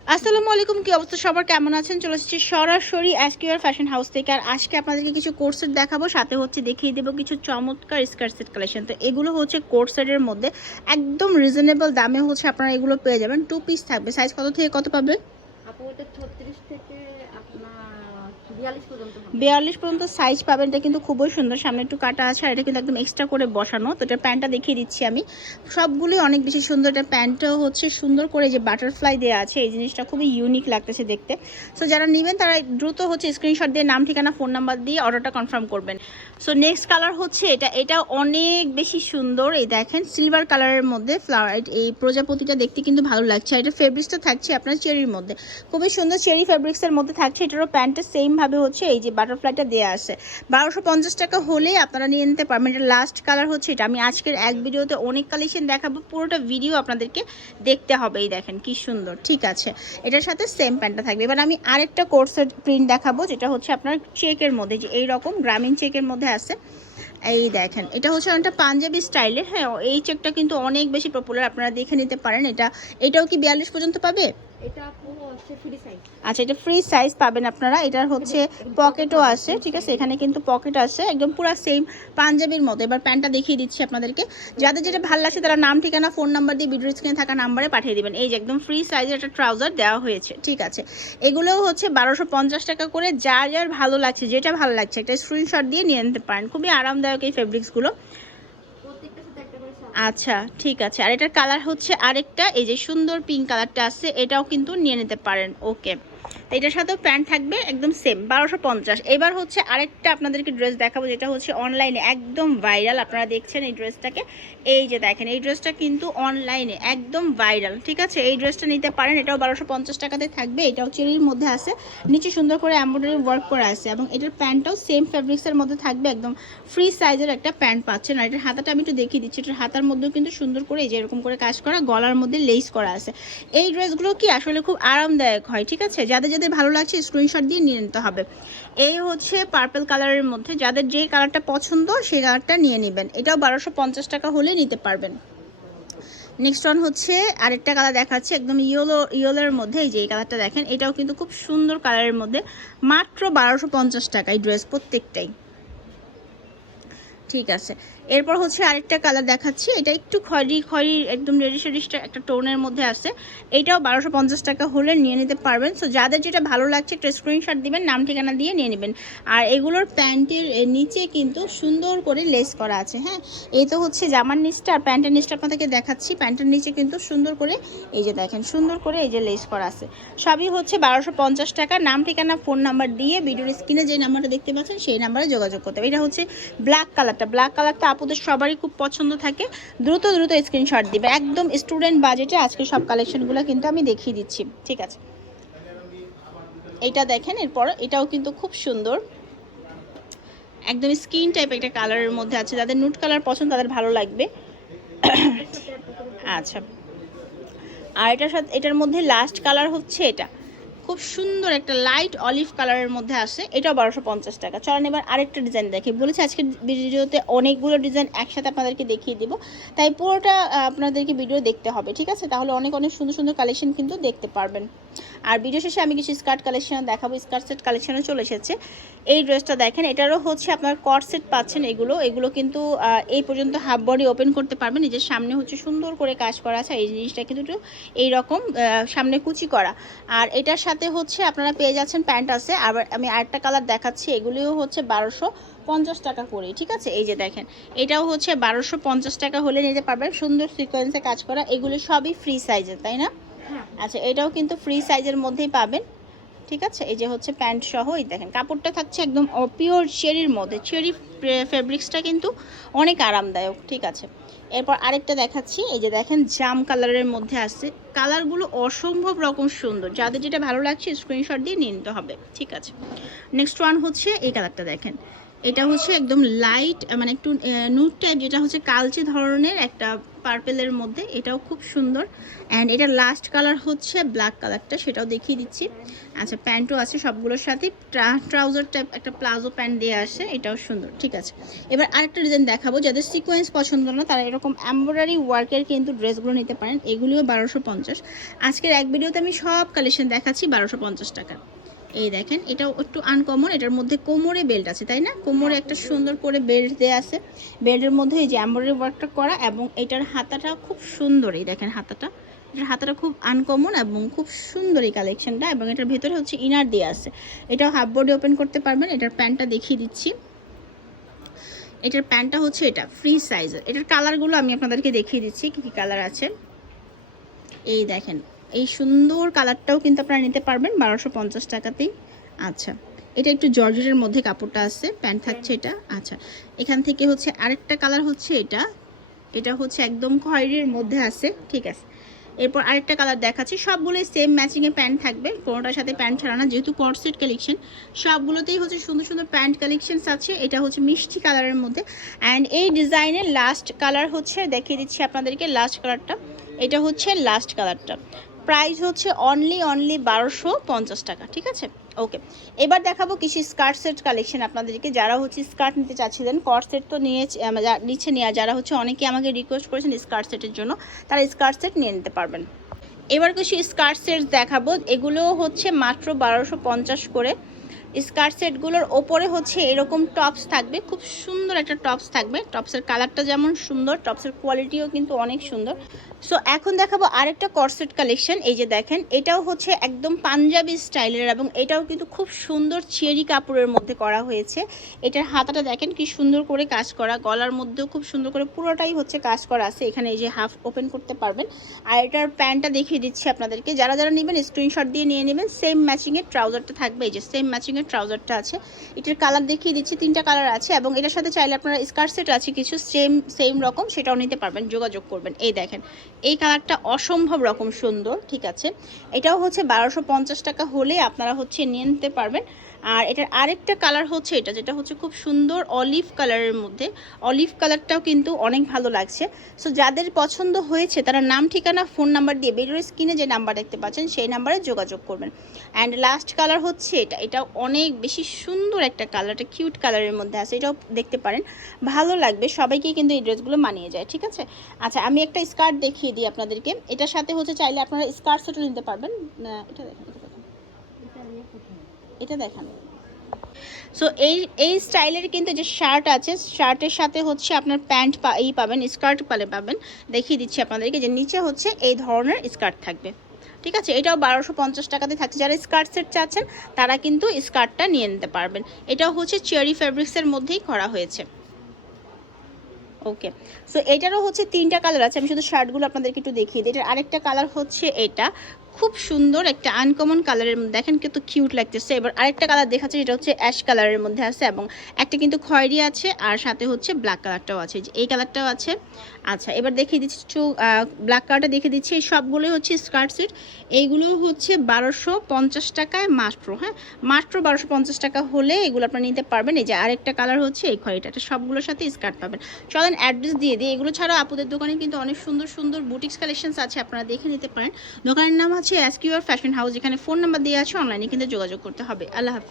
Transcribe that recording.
আসসালামু আলাইকুম, কি অবস্থা? সবার কেমন আছেন? চলে এসেছি সরাসরি এসকিউআর ফ্যাশন হাউস থেকে। আর আজকে আপনাদেরকে কিছু কোর্সেট দেখাবো, সাথে হচ্ছে দেখিয়ে দেবো কিছু চমৎকার স্কার্ট সেট কালেকশন তো এগুলো হচ্ছে কোর্স সেটের মধ্যে একদম রিজনেবল দামে হচ্ছে আপনারা এগুলো পেয়ে যাবেন। টু পিস থাকবে। সাইজ কত থেকে কত পাবে? বিয়াল্লিশ পর্যন্ত সাইজ পাবেন, এটা কিন্তু খুবই সুন্দর। সামনে একটু কাটা আছে, আর এটা কিন্তু একদম এক্সট্রা করে বসানো। তো এটা প্যান্টটা দেখিয়ে দিচ্ছি আমি। সবগুলোই অনেক বেশি সুন্দর। এটা প্যান্টটাও হচ্ছে সুন্দর করে যে বাটারফ্লাই দেওয়া আছে, এই জিনিসটা খুবই ইউনিক লাগতেছে দেখতে। সো যারা নেবেন তারা দ্রুত হচ্ছে স্ক্রিনশট দিয়ে নাম, ঠিকানা ফোন নাম্বার দিয়ে অর্ডারটা কনফার্ম করবেন। সো নেক্সট কালার হচ্ছে এটা। এটা অনেক বেশি সুন্দর। এই দেখেন সিলভার কালারের মধ্যে ফ্লাওয়ার এই প্রজাপতিটা দেখতে কিন্তু ভালো লাগছে। আর এটা ফেব্রিক্সটা থাকছে আপনার চেরির মধ্যে। খুবই সুন্দর চেরি ফেব্রিক্সের মধ্যে থাকছে। এটারও প্যান্টটা সেম ভাবে হচ্ছে, এই যে বাটারফ্লাইটা দেওয়া আছে। বারোশো পঞ্চাশ টাকা হলেই আপনারা নিয়ে নিতে পারবেন। এটা লাস্ট কালার হচ্ছে এটা। আমি আজকের এক ভিডিওতে অনেক কালেকশন দেখাবো। পুরোটা ভিডিও আপনাদেরকে দেখতে হবে। এই দেখেন কি সুন্দর। ঠিক আছে। এটার সাথে সেম প্যান্টটা থাকবে। এবার আমি আরেকটা কোর্সের প্রিন্ট দেখাবো, যেটা হচ্ছে আপনার চেকের মধ্যে, যে এই রকম গ্রামীণ চেকের মধ্যে আছে। এই দেখেন। এটা হচ্ছে একটা পাঞ্জাবি স্টাইলের হ্যাঁ এই চেকটা কিন্তু অনেক বেশি পপুলার আপনারা দেখে নিতে পারেন। এটা, এটাও কি বিয়াল্লিশ পর্যন্ত পাবে? আচ্ছা এটা ফ্রি সাইজ পাবেন আপনারা। এটার হচ্ছে পকেটও আছে, ঠিক আছে? এখানে কিন্তু পকেট আছে, একদম পুরো সেম পাঞ্জাবির মতো। এবার প্যান্টটা দেখিয়ে দিচ্ছি আপনাদেরকে। যাদের যেটা ভালো লাগছে, তারা নাম, ঠিকানা ফোন নাম্বার দিয়ে ভিডিও স্ক্রিনে থাকা নাম্বারে পাঠিয়ে দিবেন। এই যে একদম ফ্রি সাইজের একটা ট্রাউজার দেওয়া হয়েছে, ঠিক আছে? এগুলোও হচ্ছে বারোশো পঞ্চাশ টাকা করে। যার যার ভালো লাগছে, যেটা ভালো লাগছে, একটা স্ক্রিনশট দিয়ে নিয়ে নিতে পারেন। খুবই আরামদায়ক এই ফেব্রিক্সগুলো প্রত্যেকটার সাথে একটা করে সাথে আচ্ছা ঠিক আছে। আর এটার কালার হচ্ছে আরেকটা, এই যে সুন্দর পিঙ্ক কালারটা আছে, এটাও কিন্তু নিয়ে নিতে পারেন। ওকে এটার সাথেও প্যান্ট থাকবে একদম সেম বারোশো পঞ্চাশ। এবার হচ্ছে আরেকটা আপনাদেরকে ড্রেস দেখাবো, যেটা হচ্ছে অনলাইনে একদম ভাইরাল আপনারা দেখছেন এই ড্রেসটাকে এই যে দেখেন, এই ড্রেসটা কিন্তু অনলাইনে একদম ভাইরাল ঠিক আছে? এই ড্রেসটা নিতে পারেন, এটাও বারোশো পঞ্চাশ টাকাতে থাকবে, এটাও চেরির মধ্যে আছে। নিচে সুন্দর করে এমব্রয়ডারি ওয়ার্ক করা আছে এবং এটার প্যান্টটাও সেম ফ্যাব্রিক্সের মধ্যে থাকবে, একদম ফ্রি সাইজের একটা প্যান্ট পাচ্ছেন। আর এটার হাতাটা আমি একটু দেখিয়ে দিচ্ছি, এটার হাতার মধ্যেও কিন্তু সুন্দর করে এই যে এরকম করে কাজ করা, গলার মধ্যে লেস করা আছে। এই ড্রেসগুলো কি আসলে খুব আরামদায়ক হয়, ঠিক আছে? যাদের ভালো লাগছে স্ক্রিনশট দিয়ে নিয়ে নিতে হবে। এই হচ্ছে পার্পল কালারের মধ্যে যাদের যে কালারটা পছন্দ সেই কালারটা নিয়ে নেবেন। এটাও বারোশো পঞ্চাশ টাকা হলে নিতে পারবেন। নেক্সট ওয়ান হচ্ছে আরেকটা কালার দেখাচ্ছে, একদম ইয়েলো ইয়েলোর মধ্যে এই যে এই কালারটা দেখেন, এটাও কিন্তু খুব সুন্দর কালারের মধ্যে মাত্র বারোশো পঞ্চাশ টাকা এই ড্রেস প্রত্যেকটাই। ঠিক আছে। এরপর হচ্ছে আরেকটা কালার দেখাচ্ছি। এটা একটু খয়রি খয়রি, একদম রেডিশ রেডিশটা একটা টোনের মধ্যে আছে। এইটাও বারোশো পঞ্চাশ টাকা হলে নিয়ে নিতে পারবেন। সো যাদের যেটা ভালো লাগছে, একটা স্ক্রিনশট দিবেন, নাম, ঠিকানা দিয়ে নিয়ে নেবেন। আর এগুলোর প্যান্টের নিচে কিন্তু সুন্দর করে লেস করা আছে হ্যাঁ? এই তো হচ্ছে জামার নিচটা আর প্যান্টের নিচটা আপনাদেরকে দেখাচ্ছি। প্যান্টের নিচে কিন্তু সুন্দর করে, এই যে দেখেন, সুন্দর করে এই যে লেস করা আছে। সবই হচ্ছে বারোশো পঞ্চাশ টাকা। নাম, ঠিকানা ফোন নাম্বার দিয়ে ভিডিওর স্ক্রিনে যে নাম্বারটা দেখতে পাচ্ছেন, সেই নাম্বারে যোগাযোগ করতে হবে। এটা হচ্ছে ব্ল্যাক কালারটা ব্ল্যাক কালারটা আপুদের সবারই খুব পছন্দ থাকে। দ্রুত দ্রুত স্ক্রিনশট দিবে। একদম স্টুডেন্ট বাজেটে আজকে সব কালেকশনগুলো কিন্তু আমি দেখিয়ে দিচ্ছি। ঠিক আছে? এটা দেখেন, এরপর এটাও কিন্তু খুব সুন্দর। একদম স্কিন টাইপ একটা কালারের মধ্যে আছে। যাদের নুট কালার পছন্দ, তাদের ভালো লাগবে। আচ্ছা। আর এটার সাথে, এটার মধ্যে লাস্ট কালার হচ্ছে এটা। খুব সুন্দর একটা লাইট অলিভ কালারের মধ্যে আসে এটাও বারোশো পঞ্চাশ টাকা। চলেন এবার আরেকটা ডিজাইন দেখি। বলেছি আজকের ভিডিওতে অনেকগুলো ডিজাইন একসাথে আপনাদেরকে দেখিয়ে দিব। তাই পুরোটা আপনাদেরকে ভিডিও দেখতে হবে, ঠিক আছে? তাহলে অনেক অনেক সুন্দর সুন্দর কালেকশন কিন্তু দেখতে পারবেন। আর ভিডিও শেষে আমি কিছু স্কার্ট কালেকশন দেখাবো। স্কার্ট সেট কালেকশনে চলে এসেছে। এই ড্রেসটা দেখেন, এটারও হচ্ছে আপনার কট সেট পাচ্ছেন এগুলো। এগুলো কিন্তু এই পর্যন্ত হাফ বডি ওপেন করতে পারবেন নিজের সামনে হচ্ছে সুন্দর করে কাজ করা আছে। এই জিনিসটা কিন্তু একটু এইরকম সামনে কুচি করা। আর এটার সাথে হচ্ছে আপনারা পেয়ে যাচ্ছেন প্যান্ট আছে। আবার আমি আরেকটা কালার দেখাচ্ছি। এগুলিও হচ্ছে বারোশো পঞ্চাশ টাকা করে, ঠিক আছে? এই যে দেখেন, এটাও হচ্ছে বারোশো পঞ্চাশ টাকা হলে নিতে পারবেন। সুন্দর সিকোয়েন্সে কাজ করা। এগুলো সবই ফ্রি সাইজের তাই না? আচ্ছা এটাও কিন্তু ফ্রি সাইজের মধ্যেই পাবেন। ঠিক আছে? এই যে হচ্ছে প্যান্ট সহ, এই দেখেন, কাপড়টা থাকছে একদম পিওর চেরির মধ্যে। চেরি ফেব্রিক্সটা কিন্তু অনেক আরামদায়ক, ঠিক আছে? এরপর আরেকটা দেখাচ্ছি। এই যে দেখেন, জাম কালারের মধ্যে আসছে কালারগুলো অসম্ভব রকম সুন্দর। যাদের যেটা ভালো লাগছে স্ক্রিনশট দিয়ে নিয়ে নিতে হবে। ঠিক আছে? নেক্সট ওয়ান হচ্ছে, এই কালারটা দেখেন। এটা হচ্ছে একদম লাইট মানে একটু নুট টাইপ যেটা হচ্ছে কালচে ধরনের একটা পার্পেলের মধ্যে। এটাও খুব সুন্দর। অ্যান্ড এটা লাস্ট কালার হচ্ছে ব্ল্যাক কালারটা সেটাও দেখিয়ে দিচ্ছি। আচ্ছা প্যান্টও আছে সবগুলোর সাথে। ট্রাউজার টাইপ একটা প্লাজো প্যান্ট দিয়ে আসে, এটাও সুন্দর। ঠিক আছে। এবার আরেকটা ডিজাইন দেখাবো। যাদের সিকোয়েন্স পছন্দ না, তারা এরকম এমব্রয়ডারি ওয়ার্কের কিন্তু ড্রেসগুলো নিতে পারেন। এগুলিও বারোশো পঞ্চাশ। আজকের এক ভিডিওতে আমি সব কালেকশন দেখাচ্ছি বারোশো পঞ্চাশ টাকা এই দেখেন, এটাও একটু আনকমন এটার মধ্যে কোমরে বেল্ট আছে, তাই না? কোমরে একটা সুন্দর করে বেল্ট দেওয়া আছে। বেল্টের মধ্যে এই যে এমব্রয়ডারি ওয়ার্কটা করা এবং এটার হাতাটা খুব সুন্দর, এই দেখেন হাতাটা। এটার হাতাটা খুব আনকমন এবং খুব সুন্দর এই কালেকশনটা এবং এটার ভেতরে হচ্ছে ইনার দেওয়া আছে। এটাও হাফ বডি ওপেন করতে পারবেন, এটার প্যান্টটা দেখিয়ে দিচ্ছি। এটার প্যান্টটা হচ্ছে এটা ফ্রি সাইজের এটার কালারগুলো আমি আপনাদেরকে দেখিয়ে দিচ্ছি, কী কী কালার আছে। এই দেখেন এই সুন্দর কালারটাও কিন্তু আপনারা নিতে পারবেন বারোশো পঞ্চাশ টাকাতেই। আচ্ছা এটা একটু জর্জেটের মধ্যে কাপড়টা আছে, প্যান্ট থাকছে এটা। আচ্ছা এখান থেকে হচ্ছে আরেকটা কালার হচ্ছে এটা। এটা হচ্ছে একদম খয়েরির মধ্যে আছে, ঠিক আছে। এরপর আরেকটা কালার দেখাচ্ছি সবগুলোই সেম ম্যাচিংয়ে প্যান্ট থাকবে, কোনোটার সাথে প্যান্ট ছাড়া না, যেহেতু কটসেট কালেকশন, সবগুলোতেই হচ্ছে সুন্দর সুন্দর প্যান্ট কালেকশনস আছে, এটা হচ্ছে মিষ্টি কালারের মধ্যে। অ্যান্ড এই ডিজাইনের লাস্ট কালার হচ্ছে, দেখিয়ে দিচ্ছি আপনাদেরকে লাস্ট কালারটা এটা হচ্ছে লাস্ট কালারটা প্রাইস হচ্ছে অনলি অনলি বারোশো পঞ্চাশ টাকা, ঠিক আছে? ওকে এবার দেখাবো কিছু স্কার্ট সেট কালেকশন আপনাদেরকে। যারা হচ্ছে স্কার্ট নিতে চাচ্ছিলেন কট সেট তো নিয়ে নিচ্ছে নেওয়া যারা হচ্ছে অনেকে আমাকে রিকোয়েস্ট করেছেন স্কার্ট সেটের জন্য, তারা স্কার্ট সেট নিয়ে নিতে পারবেন। এবার কিছু স্কার্ট সেট দেখাবো। এগুলো হচ্ছে মাত্র বারোশো পঞ্চাশ করে। স্কার্ট সেটগুলোর ওপরে হচ্ছে এরকম টপস থাকবে। খুব সুন্দর একটা টপস থাকবে। টপসের কালারটা যেমন সুন্দর, টপসের কোয়ালিটিও কিন্তু অনেক সুন্দর। সো এখন দেখাবো আরেকটা কর্সেট কালেকশন এই যে দেখেন, এটাও হচ্ছে একদম পাঞ্জাবি স্টাইলের এবং এটাও কিন্তু খুব সুন্দর চেরি কাপড়ের মধ্যে করা হয়েছে। এটার হাতাটা দেখেন কি সুন্দর করে কাজ করা। গলার মধ্যেও খুব সুন্দর করে পুরোটাই হচ্ছে কাজ করা আছে। এখানে এই যে হাফ ওপেন করতে পারবেন। আর এটার প্যান্টটা দেখিয়ে দিচ্ছি আপনাদেরকে। যারা যারা নেবেন স্ক্রিনশট দিয়ে নিয়ে নেবেন। সেম ম্যাচিংয়ের ট্রাউজারটা থাকবে। এই যে সেম ম্যাচিংয়ের ট্রাউজারটা আছে। এটার কালার দেখিয়ে দিচ্ছি, তিনটা কালার আছে এবং এটার সাথে চাইলে আপনারা স্কার্ট সেট আছে, কিছু সেম সেম রকম, সেটাও নিতে পারবেন, যোগাযোগ করবেন। এই দেখেন, এই কালারটা অসম্ভব রকম সুন্দর, ঠিক আছে? এটাও হচ্ছে বারোশো টাকা হলে আপনারা হচ্ছে নিয়ে নিতে পারবেন। আর এটার আরেকটা কালার হচ্ছে এটা, যেটা হচ্ছে খুব সুন্দর অলিভ কালারের মধ্যে। অলিভ কালারটাও কিন্তু অনেক ভালো লাগছে। সো যাদের পছন্দ হয়েছে, তারা নাম, ঠিকানা ফোন নাম্বার দিয়ে ভিডিওর স্ক্রিনে যে নাম্বার দেখতে পাচ্ছেন, সেই নাম্বারে যোগাযোগ করবেন। অ্যান্ড লাস্ট কালার হচ্ছে এটা। এটা অনেক বেশি সুন্দর একটা কালার একটা কিউট কালারের মধ্যে আছে, এটাও দেখতে পারেন। ভালো লাগবে সবাইকেই কিন্তু এই ড্রেসগুলো মানিয়ে যায়, ঠিক আছে? আচ্ছা আমি একটা স্কার্ট দেখিয়ে দিই আপনাদেরকে। এটার সাথে হচ্ছে চাইলে আপনারা স্কার্ট সেটও নিতে পারবেন। এটা দেখেন এটা দেখেন। এটা দেখান। সো এই এই স্টাইলের কিন্তু যে শার্ট আছে শার্টের সাথে হচ্ছে আপনার প্যান্ট পা, এই পাবেন স্কার্ট পালে পাবেন। দেখিয়ে দিচ্ছি আপনাদেরকে যে নিচে হচ্ছে এই ধরনের স্কার্ট থাকবে। ঠিক আছে? এটাও বারোশো পঞ্চাশ টাকাতে থাকছে। যারা স্কার্ট সেট চাচ্ছেন, তারা কিন্তু স্কার্টটা নিয়ে নিতে পারবেন। এটাও হচ্ছে চেরি ফ্যাব্রিক্সের মধ্যেই করা হয়েছে। ওকে সো এটারও হচ্ছে তিনটা কালার আছে। আমি শুধু শার্টগুলো আপনাদেরকে একটু দেখিয়ে দিই। এটার আরেকটা কালার হচ্ছে এটা। খুব সুন্দর একটা আনকমন কালারের মধ্যে, দেখেন কিন্তু কিউট লাগতেছে। এবার আরেকটা কালার দেখাচ্ছে, যেটা হচ্ছে অ্যাশ কালারের মধ্যে আছে এবং একটা কিন্তু খয়েরি আছে আর সাথে হচ্ছে ব্ল্যাক কালারটাও আছে। এই কালারটাও আছে। আচ্ছা এবার দেখিয়ে দিচ্ছি ব্ল্যাক কালারটা দেখে দিচ্ছি। এই সবগুলোই হচ্ছে স্কার্ট সেট এইগুলো হচ্ছে বারোশো পঞ্চাশ টাকায় মাত্র হ্যাঁ? মাত্র বারোশো পঞ্চাশ টাকা হলে এগুলো আপনারা নিতে পারবেন। এই যে আরেকটা কালার হচ্ছে এই খয়েরিটা। সবগুলোর সাথে স্কার্ট পাবেন। চলেন অ্যাড্রেস দিয়ে দিই। এগুলো ছাড়া আপুদের দোকানে কিন্তু অনেক সুন্দর সুন্দর বুটিক্স কালেকশনস আছে, আপনারা দেখে নিতে পারেন। দোকানের নাম হচ্ছে এসকিউআর ফ্যাশন হাউস এখানে ফোন নাম্বার দেওয়া আছে অনলাইনে কিন্তু যোগাযোগ করতে হবে। আল্লাহ হাফিজ।